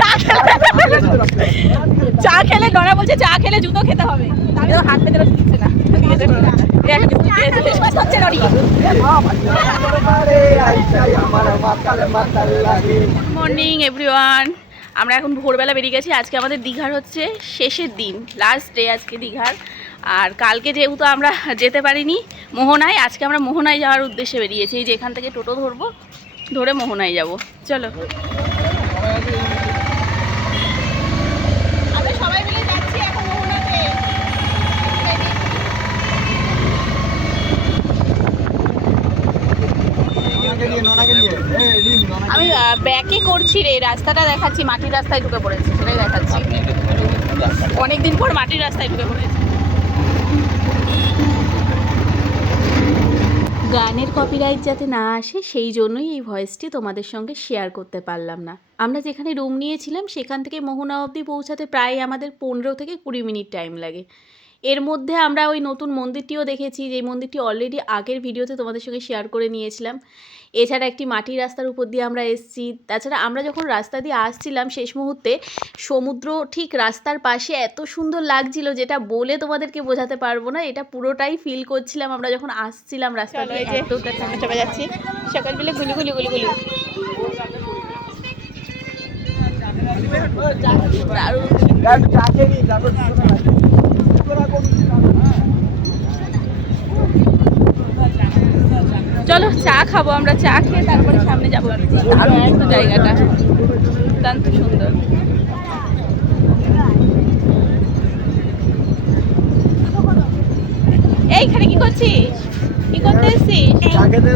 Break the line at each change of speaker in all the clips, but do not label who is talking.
চা খেলে চা খেলে ডরা বলছে চা খেলে জুতো খেতে হবে তাহলে হাত পেতে দিচ্ছে না। মর্নিং এভরিওয়ান আমরা এখন ভোরবেলা বেরিয়ে গেছি আজকে আমাদের দীঘার হচ্ছে শেষের দিন লাস্ট ডে আজকে দীঘার আর কালকে যেহেতু আমরা যেতে পারিনি মোহনায় আজকে আমরা মোহনায় যাওয়ার উদ্দেশ্যে বেরিয়েছি যে এখান থেকে টোটো ধরবো ধরে মোহনায় যাব। চলো। আমরা সবাই মিলে যাচ্ছি এখন মোহনাতে। আমি ব্যাকে করছি রে রাস্তাটা দেখাচ্ছি মাটির রাস্তায় ঢুকে পড়েছি সেটাই দেখাচ্ছি। অনেকদিন পর মাটির রাস্তায় ঢুকে পড়েছি। গানের কপিরাইট যাতে না আসে, সেই জন্যই এই ভয়েসটি তোমাদের সঙ্গে শেয়ার করতে পারলাম না। আমরা যেখানে রুম নিয়েছিলাম, সেখান থেকে মোহনা অবধি পৌঁছাতে প্রায় আমাদের পনেরো থেকে কুড়ি মিনিট টাইম লাগে। এর মধ্যে আমরা ওই নতুন মন্দিরটিও দেখেছি যে মন্দিরটি অলরেডি আগের ভিডিওতে তোমাদের সঙ্গে শেয়ার করে নিয়েছিলাম। এছাড়া একটি মাটির রাস্তার উপর দিয়ে আমরা এসেছি। তাছাড়া আমরা যখন রাস্তা দিয়ে আসছিলাম শেষ মুহূর্তে সমুদ্র ঠিক রাস্তার পাশে এত সুন্দর লাগছিল যেটা বলে তোমাদেরকে বোঝাতে পারব না এটা পুরোটাই ফিল করছিলাম আমরা যখন আসছিলাম রাস্তা দিয়ে এতটা চলে যাচ্ছি। সকালবেলা গুলি গুলি গুলি গুলি। দারুণ। চলো চা খাব আমরা চা খেয়ে তারপরে সামনে যাব। দারুণ কিন্তু জায়গাটা। দুর্দান্ত সুন্দর। এইখানে কি করছিস? কি করতে এসছিস? চা খেতে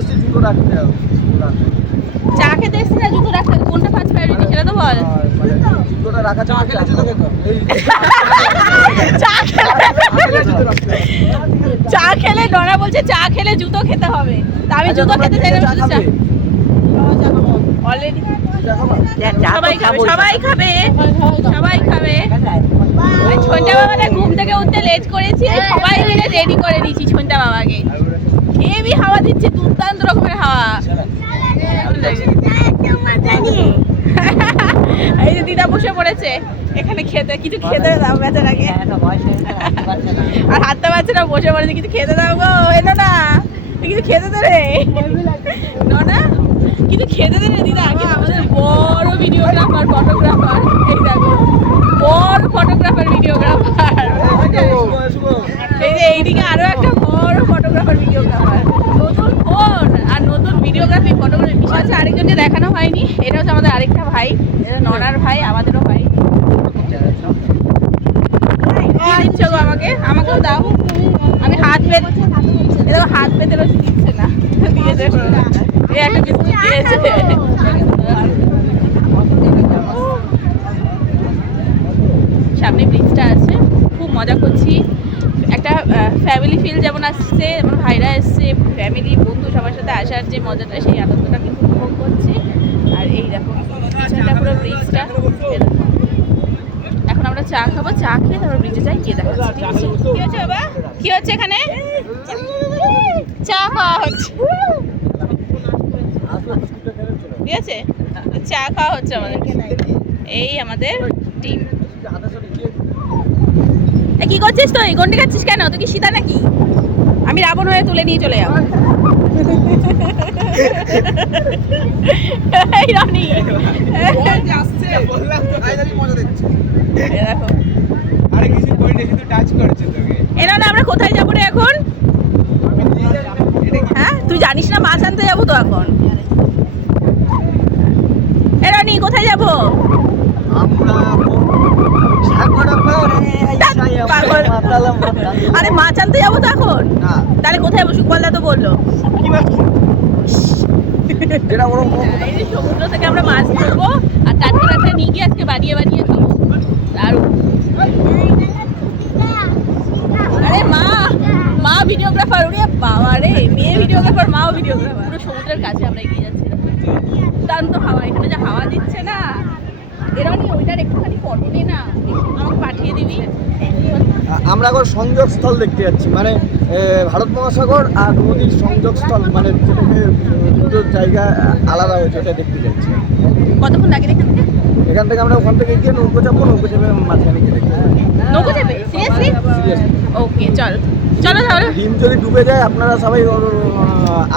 এসছিস না জুতো রাখতে কোনটা ফার্স্ট প্রায়োরিটি সেটা তো বল। চা খেলে চা ডরা বলছে চা খেলে জুতো খেতে হবে। তা আমি জুতো খেতে চাই না শুধু চা অলরেডি সবাই খাবে সবাই খাবে। সবাই খাবে। ছোনটা ঘুম থেকে উঠতে লেট করেছি সবাই মিলে রেডি করে দিয়েছি ছোনটা বাবাকে। হেভি হাওয়া দিচ্ছে দুর্দান্ত রকমের হাওয়া। এই যে দিদা বসে পড়েছে। এখানে খেতে কিছু খেতে দাও বেচারাকে। আর হাতটা বাচ্চারা বসে পড়েছে কিছু খেতে দাও গো এলো না কিছু খেতে দে রে। না কিছু খেতে দে রে দিদা আগে আমাদের বড় ভিডিওগ্রাফার ফটোগ্রাফার এই দেখো বড় ফটোগ্রাফার ভিডিওগ্রাফার এই যে এইদিকে আরও একটা বড় ফটোগ্রাফার ভিডিওগ্রাফার নতুন ফোন আর নতুন ভিডিওগ্রাফি ফটোগ্রাফি আরেকজনকে দেখানো হয়নি। এটা হচ্ছে আমাদের আরেকটা ভাই। এটা ননার ভাই, আমাদেরও ভাই। দিচ্ছ গো আমাকে? আমাকেও দাও। আমি হাত পেতে এ হাত পেতে দিচ্ছে না। একটা সামনে ব্রিজটা আছে। খুব মজা করছি। ফ্যামিলি ফিল যেমন আসছে যেমন ভাইরা এসছে ফ্যামিলি বন্ধু সবার সাথে আসার যে মজাটা সেই আনন্দটা কিন্তু উপভোগ করছি। আর এই দেখো পিছনটা পুরো ব্রিজটা এখন আমরা চা খাব চা খেয়ে তারপর ব্রিজে যাই গিয়ে দেখা? কি হচ্ছে বাবা? কি হচ্ছে এখানে? চা খাওয়া হচ্ছে। ঠিক আছে চা খাওয়া হচ্ছে আমাদের। এই আমাদের টিম কি করছিস তুই? গন্ডি খাচ্ছিস কেন? তুই কি সীতা নাকি? আমি রাবণ হয়ে তুলে নিয়ে চলে যাব। আমরা কোথায় যাব রে এখন? হ্যাঁ? তুই জানিস না মাছ আনতে যাব তো এখন? কোথায় যাব? আরে মাছ আনতে যাব তো এখন? তাহলে কোথায় যাব? সুকপালদা তো বলল। সমুদ্র থেকে আমরা মাছ ধরবো আর টাটকা টাটকা নিয়ে গিয়ে আজকে বানিয়ে বানিয়ে খাব। দারুণ। আরে মা মা ভিডিওগ্রাফার ওরে বাবা রে মেয়ে ভিডিওগ্রাফার মাও ভিডিওগ্রাফার পুরো সমুদ্রের কাছে আমরা এগিয়ে যাচ্ছি। হাওয়া এখানে যা হাওয়া দিচ্ছে না। এরকম ওইটার একটুখানি ফটো নে না আমাকে পাঠিয়ে দিবি।
আমরা এখন সংযোগস্থল দেখতে যাচ্ছি। মানে ভারত মহাসাগর আর নদীর সংযোগস্থল মানে দুটো জায়গা আলাদা হয়েছে ওটা দেখতে যাচ্ছি।
কতক্ষণ লাগে এখান থেকে?
এখান থেকে আমরা ওখান থেকে গিয়ে নৌকো চাপবো নৌকো চেপে মাঝখানে গিয়ে দেখতে
নৌকো যাবে সিরিয়াসলি ওকে চল। চলো তাহলে।
ডিম যদি ডুবে যায় আপনারা সবাই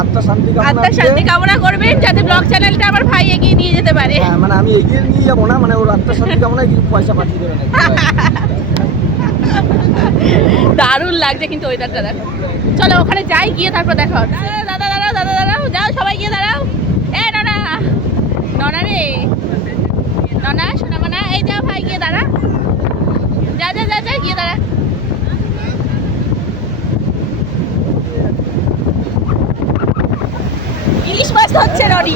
আত্মা শান্তি কামনা
আত্মার শান্তি কামনা করবেন যাতে ব্লগ চ্যানেলটা আমার ভাই এগিয়ে নিয়ে যেতে পারে।
হ্যাঁ, মানে আমি এগিয়ে নিয়ে যাব না মানে ওর আত্মার শান্তি কামনায় কিছু পয়সা পাঠিয়ে দেবেন।
দারুণ লাগছে কিন্তু ওয়েদারটা দেখো। চলো ওখানে যাই গিয়ে তারপর দেখা দাদা দাদা দাদা দাঁড়াও যাও সবাই গিয়ে দাঁড়াও। এ ননা। ননা রে। ননা শোনা মানা এই যাও ভাই গিয়ে দাঁড়া। যা যা যা যা গিয়ে দাঁড়া। ইলিশ মাছ হচ্ছে রনি।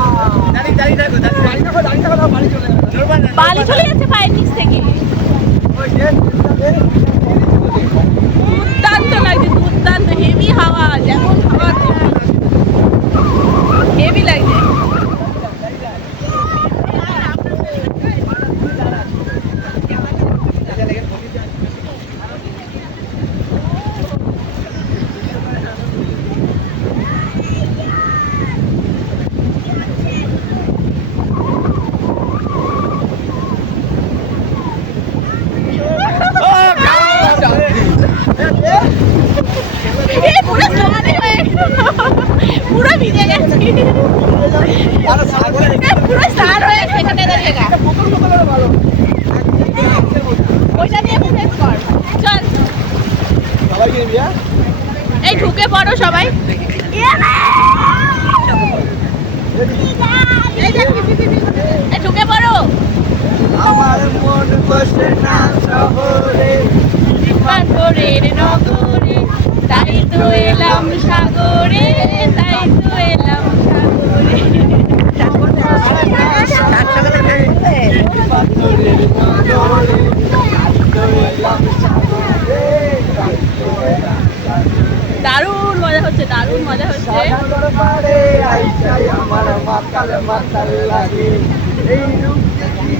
বালি চলে যাচ্ছে পায়ের নিচ থেকে। দুর্দান্ত লাগছে দুর্দান্ত হেভি হাওয়া যেমন হাওয়া হেভি লাগছে এ, পুরো জলে হয়ে পুরো ভিজে গেছে এ, স্নান হয়ে সেখানে দাঁড়িয়ে ওইটা দিয়ে প্রসেস কর চল এই ঢুকে পড়ো সবাই। ঢুকে পড়ো
আমার মন বসে না শহরে
পাথরের নগরে তাই তো এলাম সাগরে তাই তো এলাম সাগরে
পাথরের নগরে, তো এলাম সাগরে,
দারুণ মজা হচ্ছে দারুণ মজা হচ্ছে
সাগর পাড়ে আইসাই আমার মাতাল মাতাল লাগে এই রূপ দেখিয়া মোর পিঞ্জরায় সুখের পক্ষী জাগে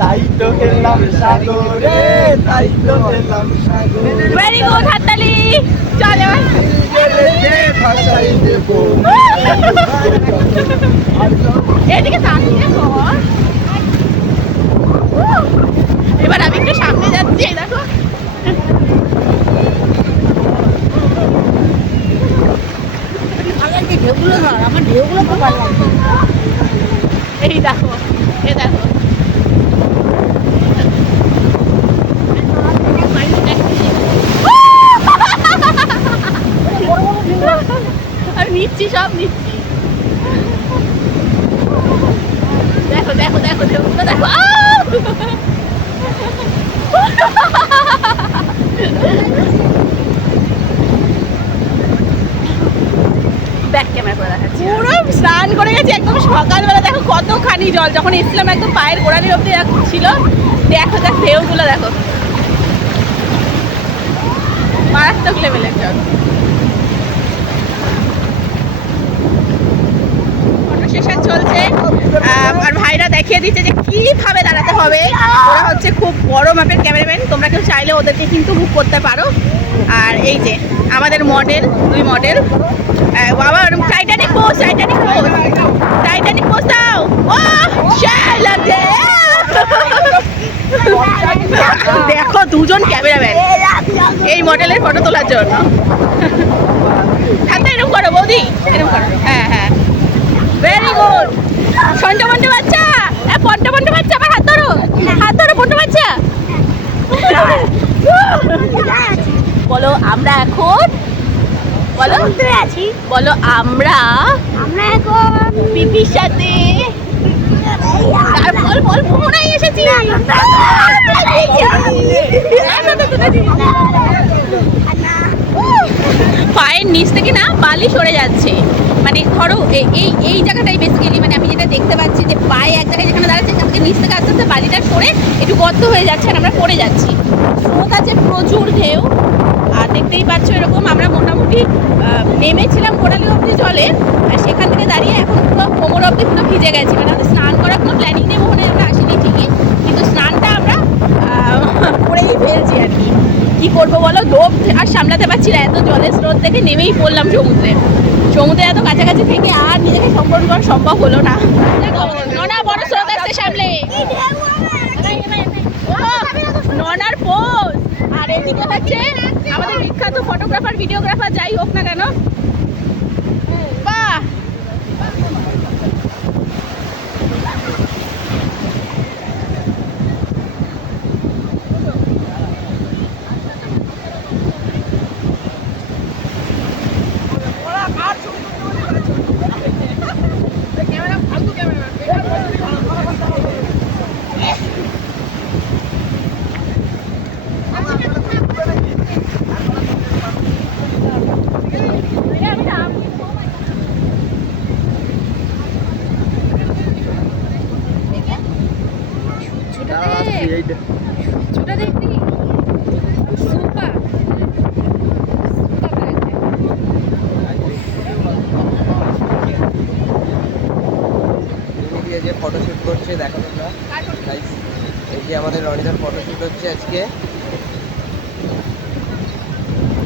তাই তো এলাম সাগরে তাই তো এলাম সাগরে।
ভেরি গুড হাততালি। চল
গেলে ভাষাই দেব।
এদিকে তাকিয়ে কর এবার আমি একটু সামনে যাচ্ছি দেখো।
আমার ঢেউগুলো তো ভালো লাগছে
এই দেখো এই দেখো আমি নিচ্ছি সব নিচ্ছি দেখো দেখো দেখো ঢেউগুলো দেখো ব্যাক ক্যামেরা করে স্নান করে গেছি, একদম সকালবেলা। দেখো কতখানি জল, যখন একদম ছিল। দেখো, দেখ, ঢেউগুলো, দেখো। মারাত্মক লেভেলের জল ফটো সেশন চলছে। আর ভাইরা দেখিয়ে দিচ্ছে যে কীভাবে দাঁড়াতে হবে। ওরা হচ্ছে খুব বড় মাপের ক্যামেরাম্যান। তোমরা কেউ চাইলে ওদেরকে কিন্তু বুক করতে পারো। আর এই যে, আমাদের মডেল দুই মডেল বাবা Titanic post Titanic post Titanic post দাও। ও লাগছে দেখো, দুজন ক্যামেরাম্যান। এই মডেলের ফটো তোলার জন্য। হাতে এরকম করো, বৌদি। এরকম করো। হ্যাঁ হ্যাঁ। ভেরি গুড সঞ্জ পন্ট বাচ্চা এ পন্ট পন্ট বাচ্চা আমার হাত ধরো হাত ধরো পন্ট বাচ্চা বলো আমরা এখন বলো
আছি
বলো আমরা
আমরা এখন
পিপির সাথে বল বল মোহনাই এসেছি পায়ের নিচ থেকে না বালি সরে যাচ্ছে। মানে ধরো এই এই জায়গাটাই বেসিক্যালি মানে আমি যেটা দেখতে পাচ্ছি যে পায়ে এক জায়গায় যেখানে দাঁড়াচ্ছে, সেখান থেকে নিচ থেকে আস্তে আস্তে বালিটা সরে একটু গর্ত হয়ে যাচ্ছে আর আমরা পড়ে যাচ্ছি। স্রোত আছে, প্রচুর ঢেউ। আর দেখতেই পাচ্ছ এরকম আমরা মোটামুটি নেমেছিলাম কোটালি অব্দি জলে, আর সেখান থেকে দাঁড়িয়ে এখন পুরো কোমর অব্দি পুরো ভিজে গেছি। মানে আমাদের স্নান করার কোনো প্ল্যানিং নেই ওখানে আমরা আসিনি ঠিকই, কিন্তু স্নানটা আমরা করেই ফেলছি আর কি। কি করব বলো? লোভ আর সামলাতে পারছি না। এত জলের স্রোত থেকে নেমেই পড়লাম সমুদ্রে। সমুদ্রে এত কাছাকাছি থেকে আর নিজেকে সম্পর্ক করা সম্ভব হলো না। ননা বড় স্রোত আসছে সামনে। ননার পোজ আর এদিকে হচ্ছে আমাদের বিখ্যাত ফটোগ্রাফার ভিডিওগ্রাফার যাই হোক না কেন
ফটোশুট করছে, দেখো তোমরা। এই যে আমাদের রনিদার ফটোশ্যুট হচ্ছে আজকে।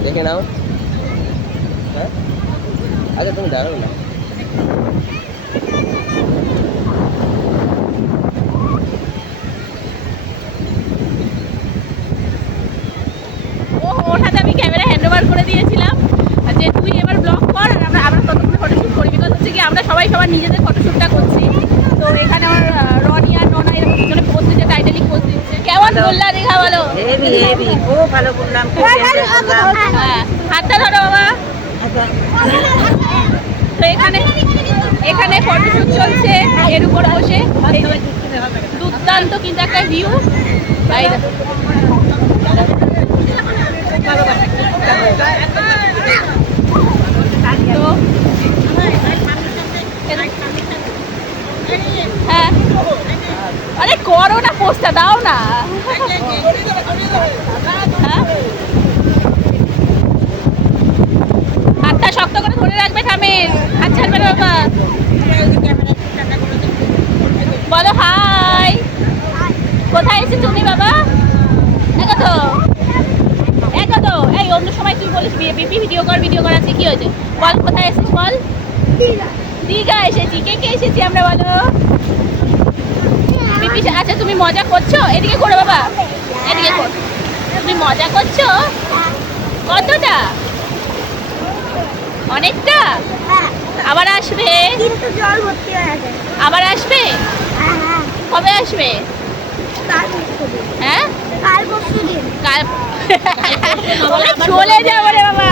দেখে নাও। হ্যাঁ? আচ্ছা তুমি দাঁড়াও না
ও ওর হাতে আমি ক্যামেরা হ্যান্ড ওভার করে দিয়েছিলাম আর যে তুই এবার ব্লগ কর আর আমরা আমরা ততক্ষণে ফটোশ্যুট করি বিকজ হচ্ছে কি আমরা সবাই সবার নিজেদের ফটোশ্যুটটা করছি তো এখানে আমার আহ, রনি আর ননা এরকম পিছনে পোজ দিচ্ছে টাইটানিক পোজ দিচ্ছে কেমন বললা দেখা বলো
হেভি হেভি খুব ভালো করলাম খুব এনজয় করলাম।
হ্যাঁ হাতটা ধরো বাবা। তো এখানে এখানে ফটোশ্যুট চলছে এর উপর বসে। দুর্দান্ত কিন্তু একটা ভিউ। হ্যাঁ। আরে করো না পোস্টটা দাও না হ্যাঁ হাতটা শক্ত করে ধরে রাখবে থামে হাত ছাড়বে না বাবা বলো হাই কোথায় এসে তুমি বাবা দেখো তো দেখো তো এই অন্য বিপি ভিডিও কর ভিডিও কর আছে কি হয়েছে? বল কোথায় এসেছিস বল? দীঘা। এসেছি। কে কে এসেছি আমরা বলো? বিপি আচ্ছা তুমি মজা করছ? এদিকে করো বাবা। এদিকে কর তুমি মজা করছ? কতটা? অনেকটা? আবার আসবে? আবার আসবে?
হ্যাঁ হ্যাঁ।
কবে আসবে? হ্যাঁ?
কাল পরশু
কাল চলে যাব রে বাবা।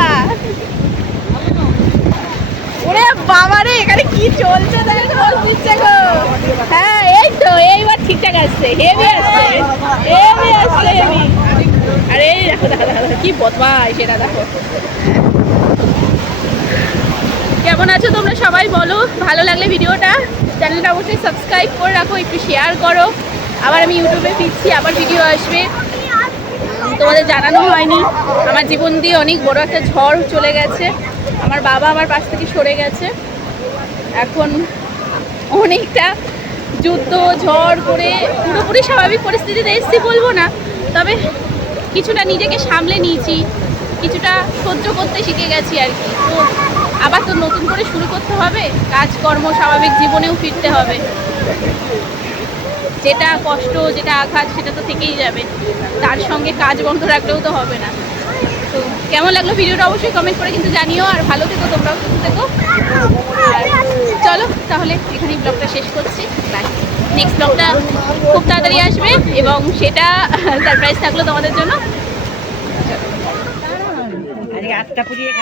ওরে বাবা রে এখানে কি চলছে দেখ বল গো? হ্যাঁ এই তো এইবার ঠিকঠাক আসছে হেভি আসছে হেভি আসছে হেভি আরে এই দেখো দেখো দেখো দেখো, কি বদমাই সেটা দেখো। কেমন আছো তোমরা সবাই বলো? ভালো লাগলে ভিডিওটা চ্যানেলটা অবশ্যই সাবস্ক্রাইব করে রাখো একটু শেয়ার করো। আবার আমি ইউটিউবে ফিরছি, আবার ভিডিও আসবে। তোমাদের জানানো হয়নি। আমার জীবন দিয়ে অনেক বড় একটা ঝড় চলে গেছে। আমার বাবা আমার পাশ থেকে সরে গেছে। এখন অনেকটা যুদ্ধ, ঝড় করে পুরোপুরি স্বাভাবিক পরিস্থিতিতে এসেছি বলব না। তবে কিছুটা নিজেকে সামলে নিয়েছি, কিছুটা সহ্য করতে শিখে গেছি আর কি। তো আবার তো নতুন করে শুরু করতে হবে, কাজকর্ম, স্বাভাবিক জীবনেও ফিরতে হবে। যেটা কষ্ট যেটা আঘাত সেটা তো থেকেই যাবে। তার সঙ্গে কাজ বন্ধ রাখলেও তো হবে না। তো কেমন লাগল ভিডিওটা অবশ্যই কমেন্ট করে কিন্তু জানিও আর ভালো থেকো তোমরাও সুস্থ থেকো। আর চলো তাহলে এখানেই ব্লগটা শেষ করছি। বাই নেক্সট ব্লগটা খুব তাড়াতাড়ি আসবে এবং সেটা সারপ্রাইজ থাকল তোমাদের জন্য।
আটটা পুড়িয়ে